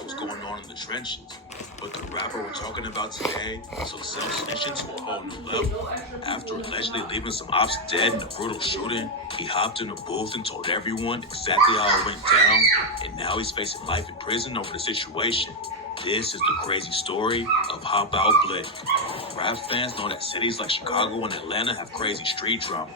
about what's going on in the trenches. But the rapper we're talking about today took self-snitching to a whole new level. After allegedly leaving some ops dead in a brutal shooting, he hopped in a booth and told everyone exactly how it went down, and now he's facing life in prison over the situation. This is the crazy story of Hop Out Blick. Rap fans know that cities like Chicago and Atlanta have crazy street drama.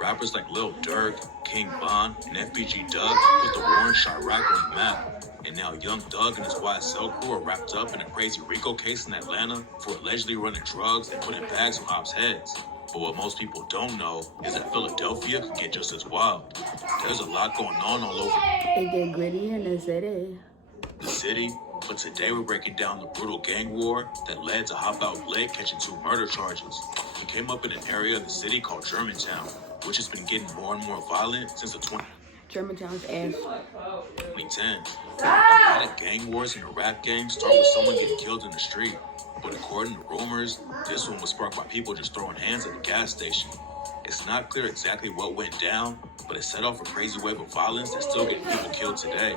Rappers like Lil Durk, King Von, and FBG Doug put the war in Chirac on the map. And now Young Doug and his YSL crew are wrapped up in a crazy RICO case in Atlanta for allegedly running drugs and putting bags on ops' heads. But what most people don't know is that Philadelphia can get just as wild. There's a lot going on all over. It get gritty in the city. But today we're breaking down the brutal gang war that led to Hop Out Blick catching 2 murder charges. He came up in an area of the city called Germantown, which has been getting more and more violent since the Germantown's ass. 2010. A lot of gang wars in a rap game start with someone getting killed in the street. But according to rumors, this one was sparked by people just throwing hands at the gas station. It's not clear exactly what went down, but it set off a crazy wave of violence that's still getting people killed today.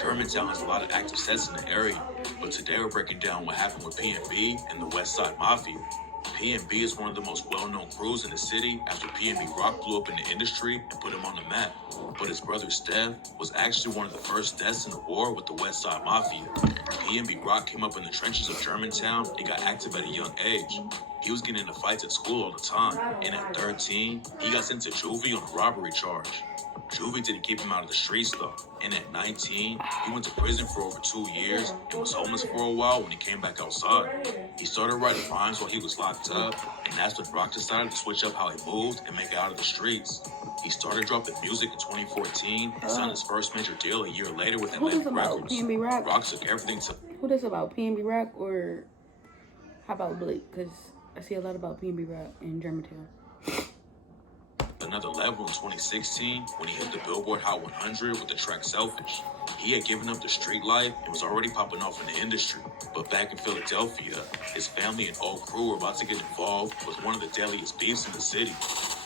Germantown has a lot of active sets in the area, but today we're breaking down what happened with P&B and the West Side Mafia. P&B is one of the most well-known crews in the city after P&B Rock blew up in the industry and put him on the map. But his brother Steph was actually one of the first deaths in the war with the West Side Mafia. P&B Rock came up in the trenches of Germantown and got active at a young age. He was getting into fights at school all the time, and at 13, he got sent to juvie on a robbery charge. Juvie didn't keep him out of the streets though, and at 19, he went to prison for over 2 years and was homeless for a while when he came back outside. He started writing rhymes while he was locked up, and that's when Rock decided to switch up how he moved and make it out of the streets. He started dropping music in 2014 and signed his first major deal a year later with Atlantic Records. P&B Rock? Rock took everything to... Who this about, P&B Rock or how about Blick? Because I see a lot about P&B Rock in Germantown. Another level in 2016 when he hit the Billboard Hot 100 with the track Selfish. He had given up the street life and was already popping off in the industry. But back in Philadelphia, his family and whole crew were about to get involved with one of the deadliest beefs in the city.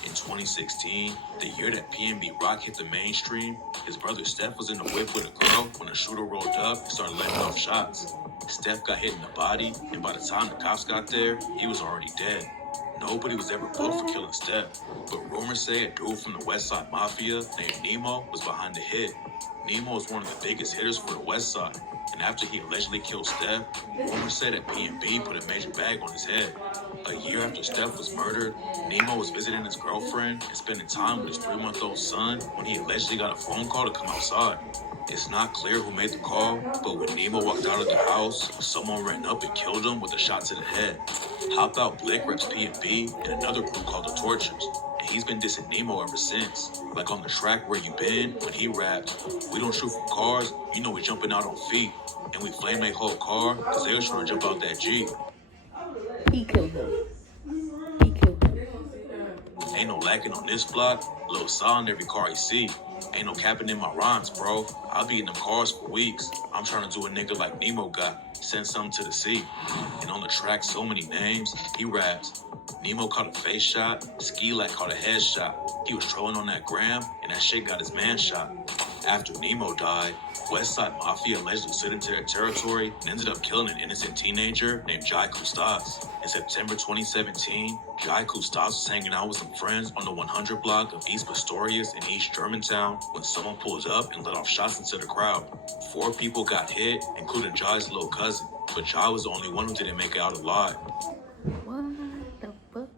In 2016, the year that P&B Rock hit the mainstream, his brother Steph was in the whip with a girl when a shooter rolled up and started letting off shots. Steph got hit in the body, and by the time the cops got there, he was already dead. Nobody was ever booked for killing Steph, but rumors say a dude from the West Side Mafia named Nemo was behind the hit. Nemo was one of the biggest hitters for the West Side, and after he allegedly killed Steph, rumors say that P&B put a major bag on his head. A year after Steph was murdered, Nemo was visiting his girlfriend and spending time with his 3-month-old son when he allegedly got a phone call to come outside. It's not clear who made the call, but when Nemo walked out of the house, someone ran up and killed him with a shot to the head. Hop Out Blick reps P&B and another crew called the Tortures, and he's been dissing Nemo ever since. Like on the track Where You Been, when he rapped, "We don't shoot from cars, you know we jumping out on feet, and we flame their whole car, cause they was trying to jump out that Jeep." He killed him. He killed him. Ain't no lacking on this block, Lil Saw in every car he see. Ain't no capping in my rhymes, bro. I'll be in them cars for weeks. I'm trying to do a nigga like Nemo got, send something to the sea. And on the track, so many names, he raps. Nemo caught a face shot, Ski Lack caught a headshot. He was trolling on that gram, and that shit got his man shot. After Nemo died, West Side Mafia allegedly slid into their territory and ended up killing an innocent teenager named Jai Kustas. In September 2017, Jai Kustas was hanging out with some friends on the 100 block of East Pastorius in East Germantown when someone pulled up and let off shots into the crowd. 4 people got hit, including Jai's little cousin, but Jai was the only one who didn't make it out alive. What the fuck?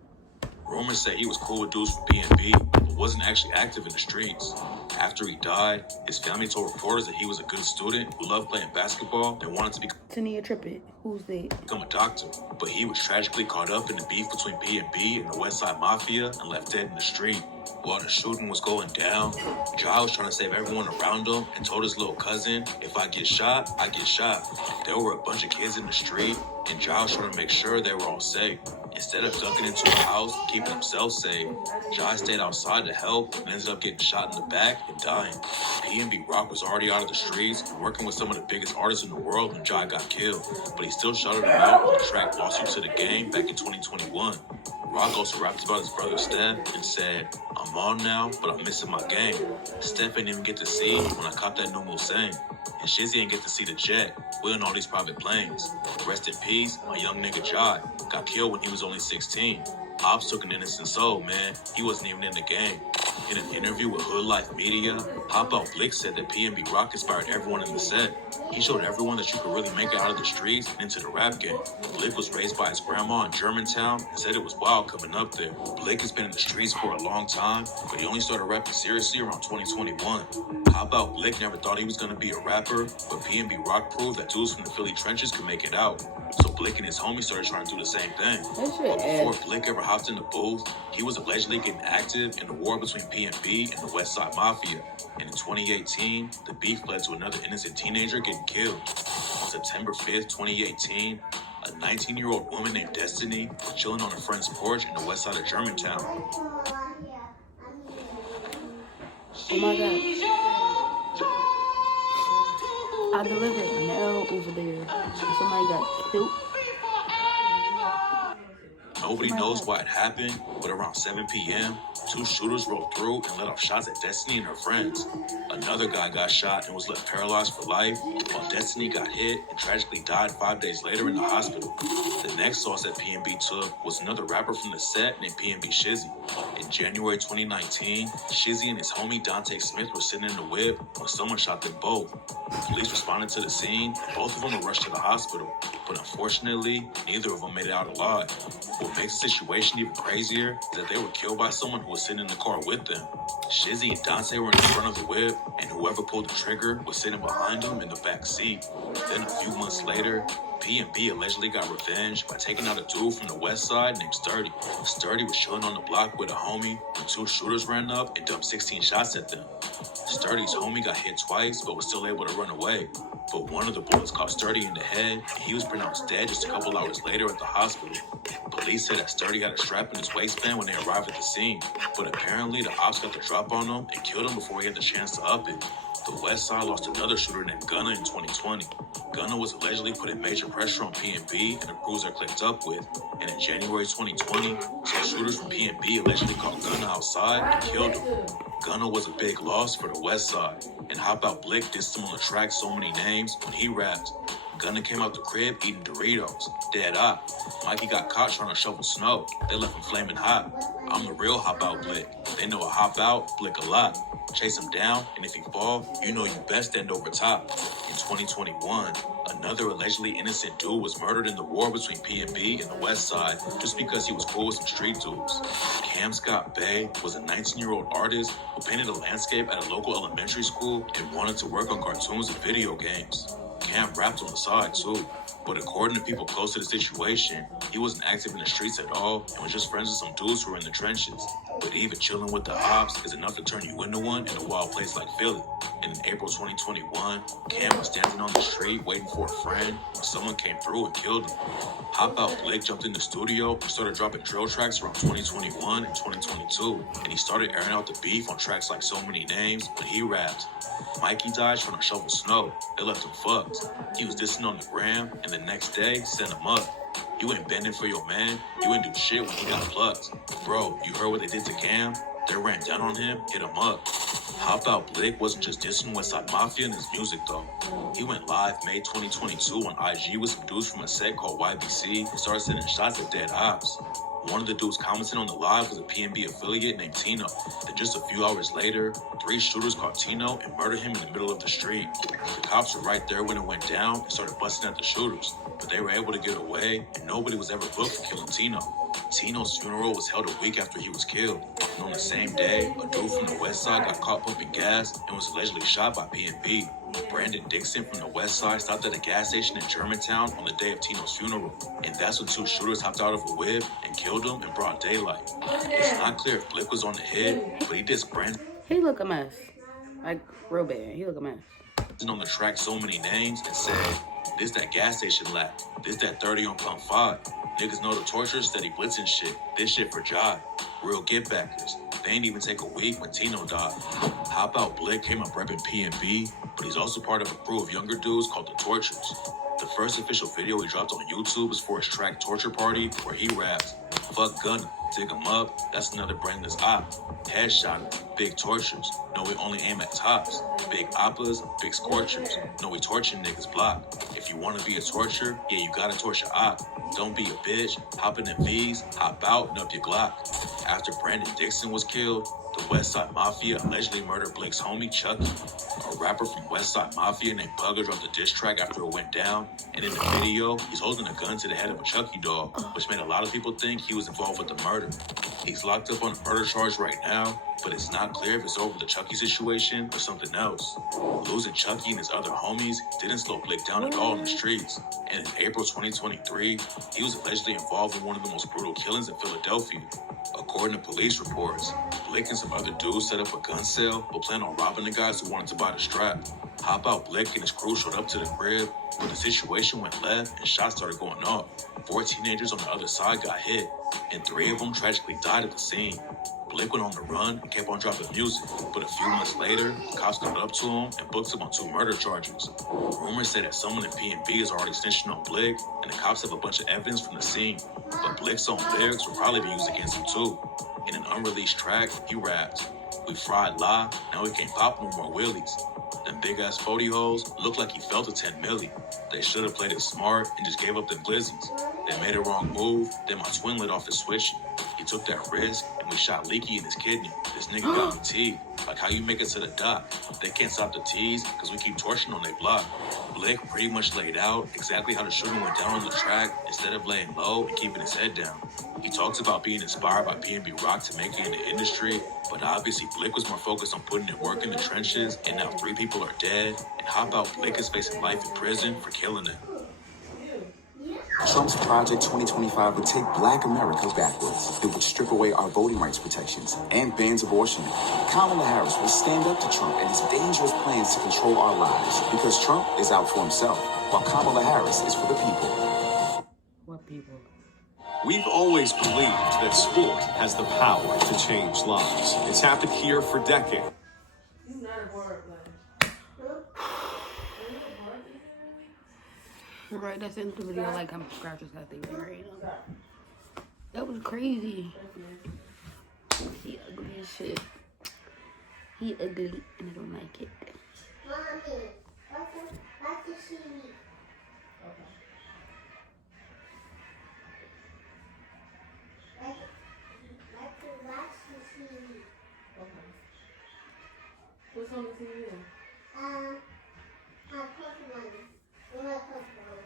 Rumors say he was cool with dudes from P&B, but wasn't actually active in the streets. After he died, his family told reporters that he was a good student who loved playing basketball and wanted to Tania Trippett. Who's that? become a doctor. But he was tragically caught up in the beef between P&B and the West Side Mafia and left dead in the street. While the shooting was going down, Jai was trying to save everyone around him and told his little cousin, "If I get shot, I get shot." There were a bunch of kids in the street, and Jai was trying to make sure they were all safe. Instead of ducking into a house and keeping himself safe, Jai stayed outside to help and ended up getting shot in the back and dying. P&B Rock was already out of the streets and working with some of the biggest artists in the world when Jai got killed, but he he still shouted him out on the track lost to the game back in 2021. Rock also rapped about his brother Steph and said, "I'm on now, but I'm missing my game. Steph ain't even get to see when I caught that normal saying. And Shizzy ain't get to see the jet. We on all these private planes. Rest in peace, my young nigga Jai. Got killed when he was only 16. Ops took an innocent soul, man. He wasn't even in the game." In an interview with Hood Life Media, Hop Out Blick said that PNB Rock inspired everyone in the set. He showed everyone that you could really make it out of the streets and into the rap game. Blick was raised by his grandma in Germantown and said it was wild coming up there. Blick has been in the streets for a long time, but he only started rapping seriously around 2021. Hop Out Blick never thought he was going to be a rapper, but PNB Rock proved that dudes from the Philly trenches could make it out. So Blick and his homies started trying to do the same thing. But before Blick ever hopped in the booth, he was allegedly getting active in the war between PNB and the West Side Mafia. And in 2018, the beef led to another innocent teenager getting killed. On September 5th, 2018, a 19-year-old woman named Destiny was chilling on a friend's porch in the west side of Germantown. Oh my God. I delivered mail over there. Somebody got killed. Nobody knows why it happened, but around 7 p.m., two shooters rolled through and let off shots at Destiny and her friends. Another guy got shot and was left paralyzed for life, while Destiny got hit and tragically died 5 days later in the hospital. The next loss that PNB took was another rapper from the set named PNB Shizzy. In January 2019, Shizzy and his homie Dante Smith were sitting in the whip when someone shot them both. Police responded to the scene and both of them were rushed to the hospital, but unfortunately, neither of them made it out alive. What makes the situation even crazier is that they were killed by someone who was sitting in the car with them. Shizzy and Dante were in the front of the whip, and whoever pulled the trigger was sitting behind them in the back seat. Then a few months later, PNB allegedly got revenge by taking out a dude from the west side named Sturdy. Sturdy was chilling on the block with a homie when two shooters ran up and dumped 16 shots at them. Sturdy's homie got hit twice but was still able to run away. But one of the bullets caught Sturdy in the head, and he was pronounced dead just a couple hours later at the hospital. Police said that Sturdy had a strap in his waistband when they arrived at the scene, but apparently the ops got the drop on him and killed him before he had the chance to up it. The West Side lost another shooter named Gunna in 2020. Gunna was allegedly putting major pressure on PNB and the crews they're clicked up with. And in January 2020, some shooters from PNB allegedly caught Gunna outside and killed him. Gunna was a big loss for the West Side, and Hop Out Blick dissed him on the track so many names when he rapped. Gunna came out the crib eating Doritos, dead eye. Mikey got caught trying to shovel snow. They left him flaming hot. I'm the real Hop Out Blick. They know I hop out, blick a lot. Chase him down, and if he fall, you know you best end over top. In 2021, another allegedly innocent dude was murdered in the war between PNB and the West Side just because he was cool with some street dudes. Cam Scott Bay was a 19-year-old artist who painted a landscape at a local elementary school and wanted to work on cartoons and video games. Cam rapped on the side too, but according to people close to the situation, he wasn't active in the streets at all and was just friends with some dudes who were in the trenches. But even chilling with the ops is enough to turn you into one in a wild place like Philly. And in April 2021, Cam was standing on the street waiting for a friend when someone came through and killed him. Hop Out Blick jumped in the studio and started dropping drill tracks around 2021 and 2022, and he started airing out the beef on tracks like So Many Names when he rapped. Mikey died trying to shovel snow. They left him fucked. He was dissing on the gram, and the next day, sent him up. You ain't bending for your man. You ain't do shit when he got plucked. Bro, you heard what they did to Cam? They ran down on him, hit him up. Hop Out Blick wasn't just dissing Westside Mafia in his music though. He went live May 2022 on IG with some dudes from a set called YBC and started sending shots at dead ops. One of the dudes commenting on the live was a PNB affiliate named Tino. Then just a few hours later, 3 shooters caught Tino and murdered him in the middle of the street. The cops were right there when it went down and started busting at the shooters, but they were able to get away and nobody was ever booked for killing Tino. Tino's funeral was held a week after he was killed, and on the same day, a dude from the west side got caught pumping gas and was allegedly shot by PNB. Brandon Dixon from the west side stopped at a gas station in Germantown on the day of Tino's funeral, and that's when 2 shooters hopped out of a whip and killed him in broad daylight. It's not clear if Blick was on the hit, but he dissed Brandon. He look a mess. Like, real bad. He look a mess. On the track So Many Names and said, "This that gas station lap. This that 30 on pump 5. Niggas know the torture, steady blitzing shit. This shit for Jai. Real get backers. They ain't even take a week when Tino died. Hop Out Blick came up repping P&B, but he's also part of a crew of younger dudes called the Tortures. The first official video he dropped on YouTube was for his track Torture Party, where he raps, "Fuck Gunna, dig him up, that's another brainless op. Headshot, big tortures, no we only aim at tops. Big oppas, big scorchers, no we torture niggas block. If you wanna be a torture, yeah you gotta torture op. Don't be a bitch, hop in the V's, hop out and up your Glock." After Brandon Dixon was killed, the Westside Mafia allegedly murdered Blick's homie Chucky. A rapper from Westside Mafia named Bugger dropped a diss track after it went down, and in the video, he's holding a gun to the head of a Chucky doll, which made a lot of people think he was involved with the murder. He's locked up on a murder charge right now, but it's not clear if it's over the Chucky situation or something else. Losing Chucky and his other homies didn't slow Blick down at all in the streets, and in April 2023, he was allegedly involved in one of the most brutal killings in Philadelphia. According to police reports, Blick and some other dudes set up a gun sale but planned on robbing the guys who wanted to buy the strap. Hop Out Blick and his crew showed up to the crib, but the situation went left and shots started going off. 4 teenagers on the other side got hit, and 3 of them tragically died at the scene. Blick went on the run and kept on dropping music, but a few months later, the cops got up to him and booked him on 2 murder charges. Rumors say that someone in P&B is already snitching on Blick, and the cops have a bunch of evidence from the scene, but Blick's own lyrics will probably be used against him too. In an unreleased track, he rapped, "We fried La, now we can't pop no more wheelies. Them big ass 40 hoes look like he felt a 10 milli. They should have played it smart and just gave up them glizzies. They made a wrong move, then my twin lit off his switch. He took that risk, and we shot Leaky in his kidney. This nigga got me teed. Like how you make it to the dock. They can't stop the tease, cause we keep torching on their block." Blick pretty much laid out exactly how the shooting went down on the track instead of laying low and keeping his head down. He talks about being inspired by P&B Rock to make it in the industry, but obviously Blick was more focused on putting in work in the trenches, and now 3 people are dead, and Hop Out Blick is facing life in prison for killing them. Trump's Project 2025 would take Black America backwards. It would strip away our voting rights protections and bans abortion. Kamala Harris will stand up to Trump and his dangerous plans to control our lives, because Trump is out for himself, while Kamala Harris is for the people. What people? We've always believed that sport has the power to change lives. It's happened here for decades. Right, that's in the video. Like, comment, subscribe, just got things right now. That was crazy. He ugly as shit. He ugly, and I don't like it. Mommy, watch the TV. Watch the TV. Okay. What's on the TV? Pokemon. You want Pokemon?